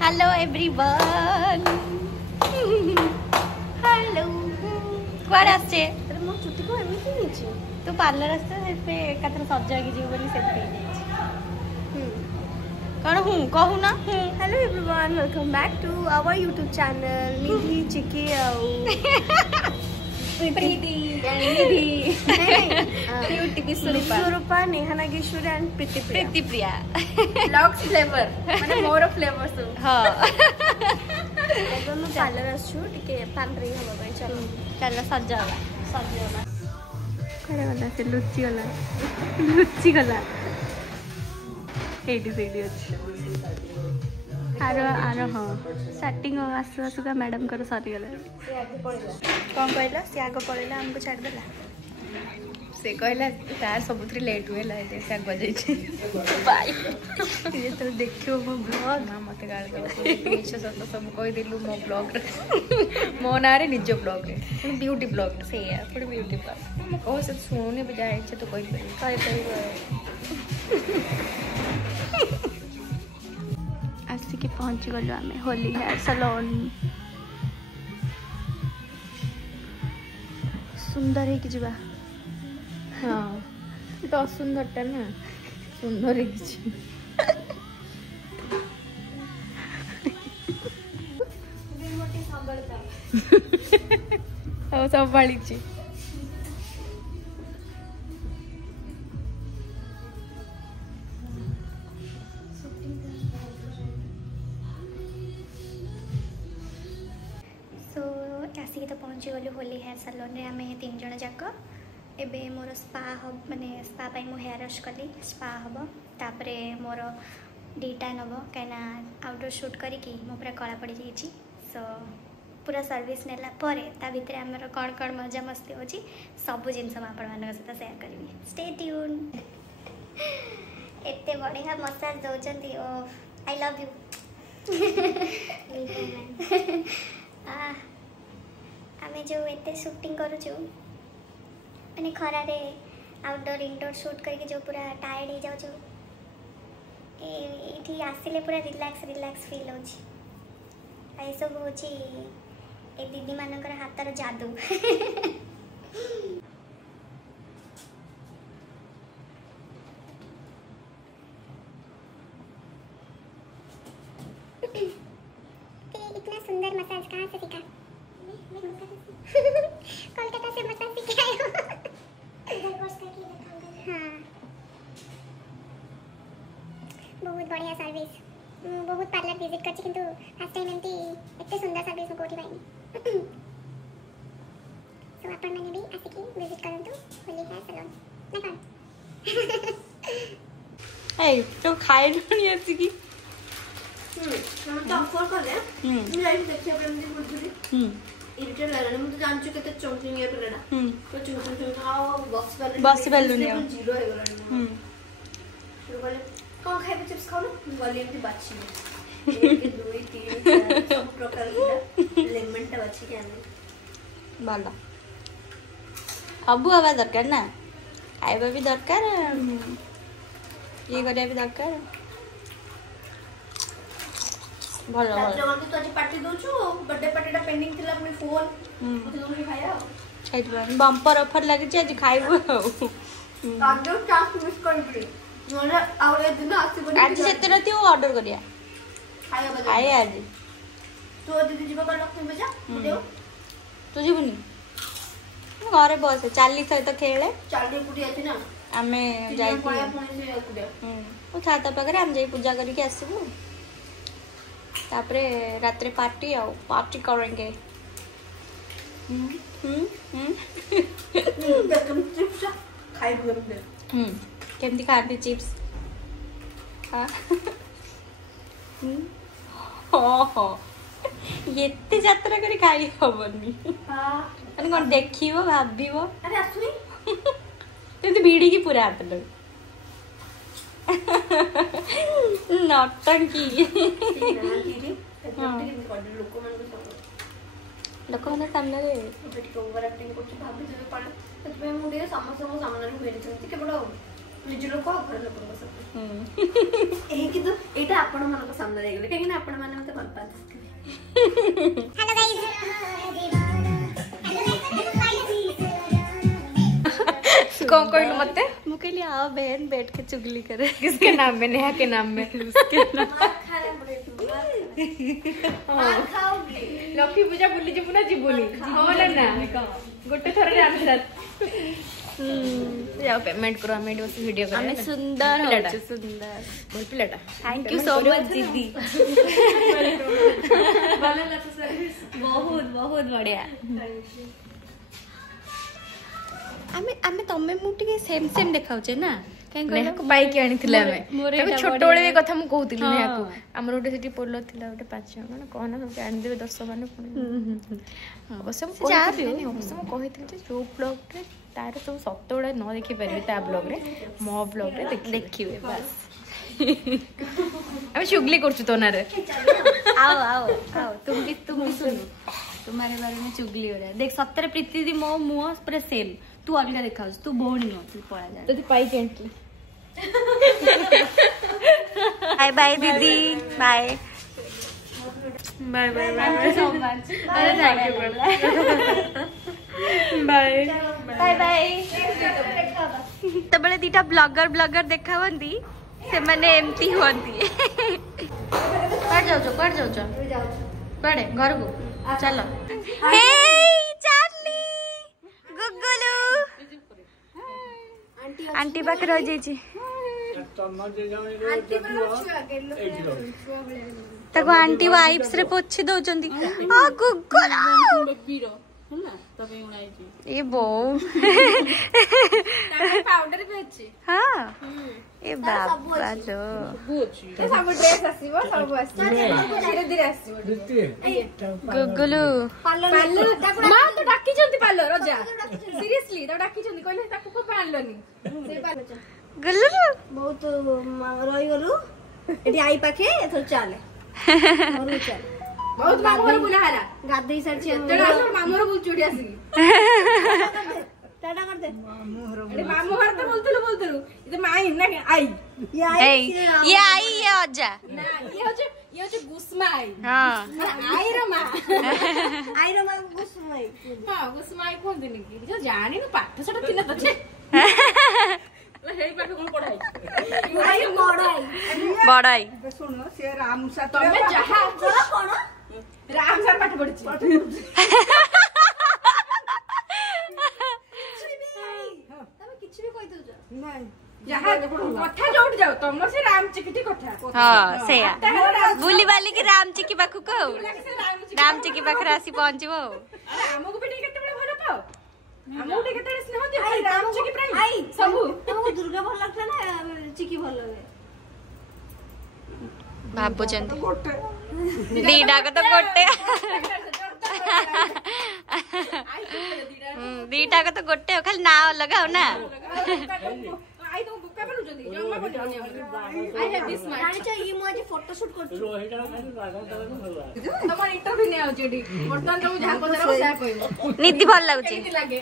Hello everyone hello कुआड़े आसे मो चुटी को एमती नीचे तू पार्लर आसे से एकाथर सजाकी जीव बोली से कौन हूँ कहू ना hello everyone welcome back to our YouTube channel Nidhi Chiki Preeti beauty Vishwarupa Neha Nageshwari and Preeti Priya Lux flavour माने मोर फ्लेवर सब हां एबे हम पार्लर आछु टिके पाम्परी हम भाई चलो चलो सजा करे वाला से लुच्ची गला एडी अच्छी आरो हाँ स्टार्टिंग आसु आसुका मैडम कर सरी गला कौन कहला से आग पड़ेला हमको छाड़ देला से कहला तार सबुथरी लेट हुए ला से आग जाई बाय ये तो देखियो मो ब्लॉग ना मते गाल दो पीछे सत सब कहि दिलु मो ब्लॉग रे मो ना रे निज ब्लॉग रे ब्यूटी ब्लॉग से या थोड़ी ब्यूटी ब्लॉग मो कहो से सुने बजाय इच्छा तो कहि कहि आसिके पहुँची गलु आम होली हेयर सैलून सुंदर है कि जीवा हाँ तो सुंदर टा ना सुंदर है कि सब बाड़ी आसिक तो पहुँची गलु होली हेयर सैलून रे आम 3 जन जाक एबे मोर स्पा हम माने स्पा पाई मो हेयर वॉश कली स्पा हम तापरे मोर डीटा नब कहीं आउटडोर शूट करी मो पूरा कला पड़ जाइए सो पूरा सर्विस नेला परे ता भितर आमर कौन कौन मजा मस्ती होची सब जिन आपण सहित शेयर करी स्टे ट्यून एते बढ़िया मसाज दौरान ओ आई लव यू आमे जो एते शूटिंग करूँ मैंने खरा रे आउटडोर इनडोर शूट करके जो पूरा टायर्ड हो जाऊँ ये आसिले पूरा रिलैक्स फील हो सब हूँ ए दीदी मानकर हाथर जादू इतना सुंदर मसाज कहाँ से सीखा कोलकाता से मसाज सीख आए हो हाँ बहुत बढ़िया सर्विस बहुत पार्लर विजिट कर किंतु फर्स्ट टाइम एमती एते सुंदर सर्विस कोठी पाइनी सो आपण माने भी आसिकी विजिट करंतु होली हेयर सैलून ना कौन ए तो खाए नहीं आसिकी तो ऑफर कर ले लाइव देखिए अपन ने बुझुरी इरिटेट लागला मैं तो जानछु केते चंकिंग ये करला तो चंकिंग खाओ बस वैल्यू नहीं जीरो हो गला तो बोले कौन खाइबे चिप्स खाओ ना बोले एमती बाची 1 2 3 4 सब प्रकार के लेमन टा बाची के आने बाला हबु आवा दरकार ना आइबा भी दरकार ये गरिया भी दरकार भलो भलो तो आज पार्टी दोछु बर्थडे पार्टी टा पेंडिंग थिला अपनी फोन मते दोनी खाया खाइबा बम्पर ऑफर लागे छी आज खाइबो आज चांस मिस करबी नोले आउले दिन आसी बनी आज सेते राती ऑर्डर करिया खाया बजा आए आज तो दीदी जीवा कर लक्ष्मी बजा देओ तू जीवनी घरे बस चाली सहित खेले चाली कुटी आछि ना आमे जाई पाया पुणी से कुटी ओ छाता पकरे हम जाई पूजा करके आसीबू तापरे रात्रे पार्टी आओ पार्टी करेंगे तुम चिप्स खाई हुए केमती खाती चिप्स हाँ हो एते यात्रा करी खाई हबनी हां माने कोन देखिबो भाबिबो अरे आसुनी तेंती बीड़ी की पूरा हाथ लो नौटंकी लोक मैंने सामने निज लोक घर लोक କିନ୍ତୁ ଏଇଟା ଆପଣ ମାନଙ୍କ ସାମ୍ନାରେ ହେଇଗଲେ କାହିଁକି ନା ଆପଣ ମାନେ ମତେ ଭଲ ପାଆନ୍ତି। हेलो गाइस कौन कहलु मते मु कहली आओ बहन बैठ के चुगली करे। किसके नाम में? नेहा के नाम में। उसके नाम लक्ष्मी पूजा बुली जीवु ना जीवुनी हो ना गोटे थर रे आम साथ जाओ पेमेंट करो हमें वीडियो कर हमें सुंदर हो सुंदर बोल पिलाटा थैंक यू सो मच दीदी बहुत बहुत बढ़िया आमे आमे तमे मु टिके सेम सेम देखाउचे ना नेहा को बाइक आनी थिला हमें छोट बळे कथा मु कहूतिली नेहा को हमर ओटे सिटी पोलो थिला ओटे 5 माने कोन सब जान देबे दर्शक माने अवश्य मु कहिथिल जे जो ब्लॉग रे तार सब सत्य गुड़ा न देखि पारे ता ब्लॉग रे मो ब्लॉग रे देखिबे बस हम चुगली करछु तो ना रे आओ आओ आओ तुम भी सुनो तुम्हारे बारे में चुगली हो रहा है देख सत्तर प्रीति दी मो मुंह पूरा सेम तू अलग देखाउस तू भौणी हो तू पळा जा तो पाई जेंटली बाय बाय दीदी bye bye bye bye so much अरे thank you bye bye bye तबले दीटा ब्लॉगर देखा होंदी से माने एमती होंदी पड़ जाओ पड़े घर को चलो हे चार्ली गुगुलू आंटी पाखे रह जाई ताको आंटी वाइप्स रे पोछि दउचंदी आ गुगुलू ये बो पाउडर भी अछि हां ए बाबा जो सब ड्रेस आसीबो सब आसी धीरे धीरे आसीबो गुगुलू पार्लर मां तो डाकी जंती पार्लर रजा सीरियसली तो डाकी जंती कहले ताको को पार्लरनी से गुगुलू बहुत रही गलु एटी आई पाखे एथर चाले और चल बहुत मामोर बुलाहारा गाधई सारची तेरा मामोर बुल चुड़ी आसी टाटा कर दे अरे मामोर तो बोलतलु ये माई ना आई ये आई ये अज्जा ना ये होचे गुस्माई हां आई रे मां गुस्माई हां गुस्माई कोन दिन की जो जानी न पाठ सटा थिला त छे हेई पाठ कोन पढाई आई बड़ाई सुनो से राम सा तमे जहा कोन राम सर पाठ पढछि किछि भी कहि दउछ नहीं जहा कथा जोट जाओ तम से राम चिकिटी कथा हां सेया बुली वाली की राम चिकी पाखु को राम चिकी पाखरा आसी पहुंचबो हमको बेटी केते बळे भलो पाओ हमको बेटी केते स्नेह दे राम चिकी प्राई सब हमको दुर्गा भल लागला ना चिकी भल लागे भाबुचंदी दीडा को तो गोटे दीटा को तो गोटे खाली ना लगाओ ना आई तो बुक्का बनउ जंदी जम्मा Patni I have this match जानि छ ई मो आज फोटो शूट करछु तमर इंटरव्यू ने आउ जेडी वर्तमान तो जहां को जरा बसा कहबो निधि भल लागुची निधि लागे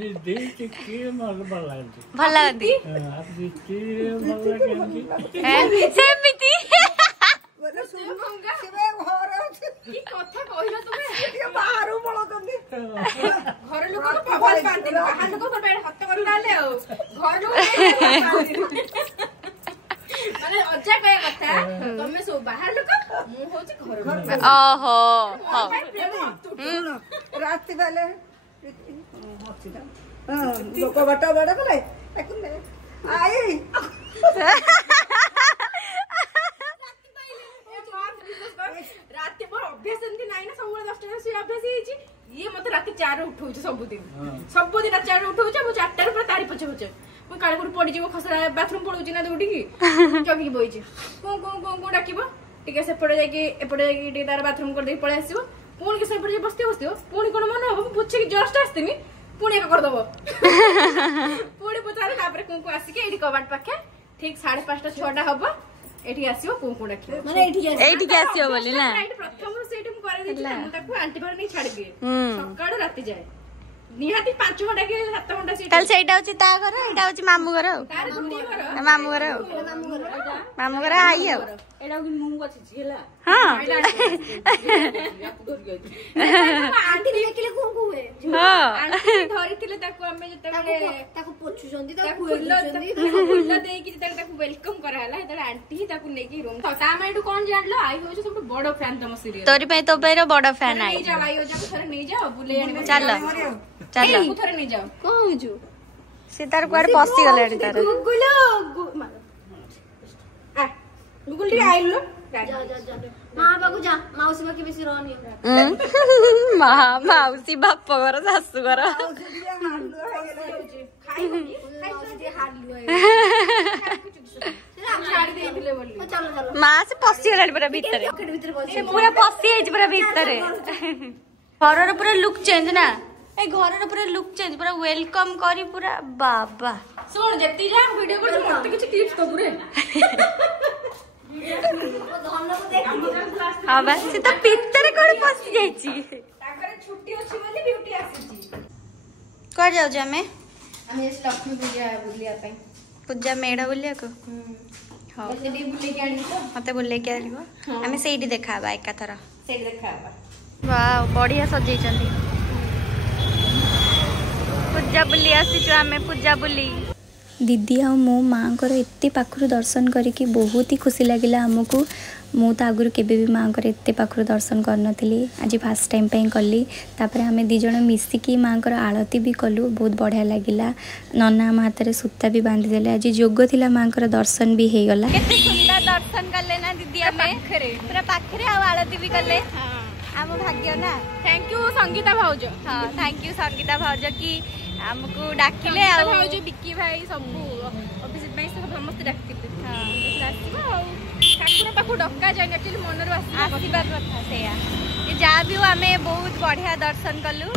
निधि चिकी मग भल लागुची भल लागती आप चिकी भल लागुची सेमिति बोले सुनूंगा सेबे घर की कथा कहिला तुमे ये बाहरु बळो तंदी घर लोक को पवन पांती बाहर लोक को बैठ हाथ कर डाले घर लोक माने अज्जा कहे कथा तुमे सो बाहर लोक मु होची घर लोक ओहो हो रात बेले लोक बटा बड़ा बोले आई रात मोर अभ्यास एंती नाइ ना सब 10 टा से अभ्यास हेची ये मते रात 4 रे उठौछ सब दिन 4 रे उठौछ मु 4 टा रे पूरा तारी पछे पछे मु काळे गुड पडी जीवो खसरा बाथरूम पळौची ना दउडी की जगी बइची को डाकिबो टिके सेपडे जाकी एपडे जाकी टिके तार बाथरूम कर दे पळे आसीबो पुणी के सेपडे बस्ती पुणी कोन मन हो पुछे की जस्ट आस्तिमी पुणी एक कर दबो पुणी पचारे तापर को आसी के एडी कबाट पाखे ठीक 5:30 6 टा हबो एठी आसीओ को डाकी माने एठी आसीओ बोली ना प्रथम से एठी मु करे दिछि मु ताको आंटी भर नै छाड़ दिए सकाळ राती जाए निहाती 5 घंटा कि 7 घंटा से ताल सेटा होची ता घर एटा होची मामू घर मामू घर मामू घर आई हो एटा कि मु अछि छिला हां आंटी देखिले कोन कोए हां आंटी धरिथिले ताको हमें जते ताको पोछु जंदी ताको फुल देई कि जते ताको वेलकम कराला तले आंटी ताको नेकी रूम ता माइटू कोन जानलो आई हो सब बड़ फैन तम सीरियल तोरी पे तो बेरो बड़ फैन आई नहीं जाओ आई हो जाको थरे नहीं जाओ बुले आनी चलो चलो तू थरे नहीं जाओ कोन जो से तार कुआर पसी गलेडी तार गुगुलो आ गुगुली आइलो जा जा जा मां बाबू जा मौसी बाकी बेसी रहनी माउसी बाप घर सासू घर माँ से पसी गलाडी पूरा भीतर पूरा पसी आइछ पूरा भीतर घर पूरा लुक चेंज ना ए घर पूरा लुक चेंज पूरा वेलकम करी पूरा बाबा सुन जति जा वीडियो कर मते कुछ क्लिप्स तो पूरे हाँ बा से तो भीतर कोन पसी जाइची ताकरे छुट्टी अछि बोली ड्यूटी आसीची कर जाऊ जे हमें हम इस लक्ष्मी पूजा बुलिया पे पूजा मेढ़ा बुलिया को हां सेडी बुले के आनी तो मते बुले के आनिबो हमें सेठी देखाबा एका थरा सेडी देखाबा वाओ बढ़िया सजै चंदी पूजा बुली आसी जो हमें पूजा बुली दीदी आ मो माँ को एत पाखु दर्शन करके बहुत ही खुशी लगे आमको मु तो आगुरी केबे भी माँ को एत पाखु दर्शन करनी आज फास्ट टाइम पे कली तापर आम दीज मिसिकी माँ को आलती भी कलु बहुत बढ़िया लगिला नना आम हाथ में सूता भी बांधिदेले आज जोग थिला माँ को दर्शन भी हो गला केते सुंदर दर्शन कले ना दीदी हमें पूरा पाखरे आ आलती भी कले आम भाग्य ना थैंक यू संगीता भाउज हाँ थैंक यू संगीता भाउज की हमको डाकिले आ भाउज बिक्की भाई सब ऑफिस में समस्त डाकिते हां आसीबा आ ठाकुर पाखु डक्का जाय एक्चुअली मनर आसीबा कथा सेया जे जा भी हो हमें बहुत बढ़िया दर्शन कलु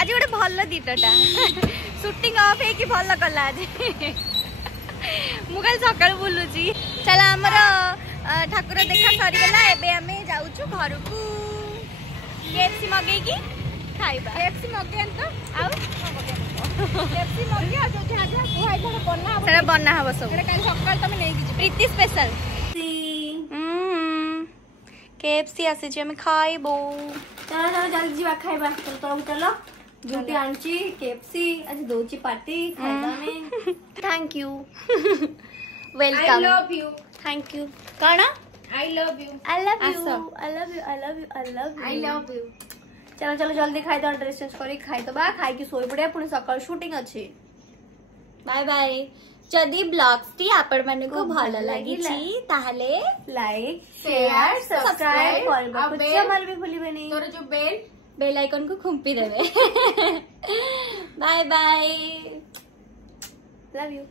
आज गोटे भल दीटटा शूटिंग ऑफ है कि भल कला आज मु कल सकाळ बुलुची चला हमर ठाकुर देखा सरी गला एबे हमें जाउछु घर को केएफसी मगे की खाइबा केएफसी मगे तो आउ केएफसी मगे आ जो जहां जहां कोहाई कोन बन्ना सेरा बन्ना हबो सब सेरा काल सकाळ तमे नै कि प्रीति स्पेशल केएफसी आसे जे हमें खाइबो चलो चलो जल्दी जीवा खाइबा चलो चलो जुटी आंची केएफसी आज दोची पार्टी खाइबा में thank you welcome I love you thank you काना I love you I love you आसो। I love you I love you I love you I love you चलो चलो जल्दी खाइ दो ड्रेस चेंज करी खाइ तो बा खाइ की सोई पड़े पुणी सकाळ शूटिंग अछि बाय बाय जदि ब्लॉग्स टी आपण माने को भलो लागि छी ताहले लाइक शेयर सब्सक्राइब करबा कुछ माल भी भूलिबे नहीं तोर जो बेल आइकन को खुंपी देबे बाय बाय लव यू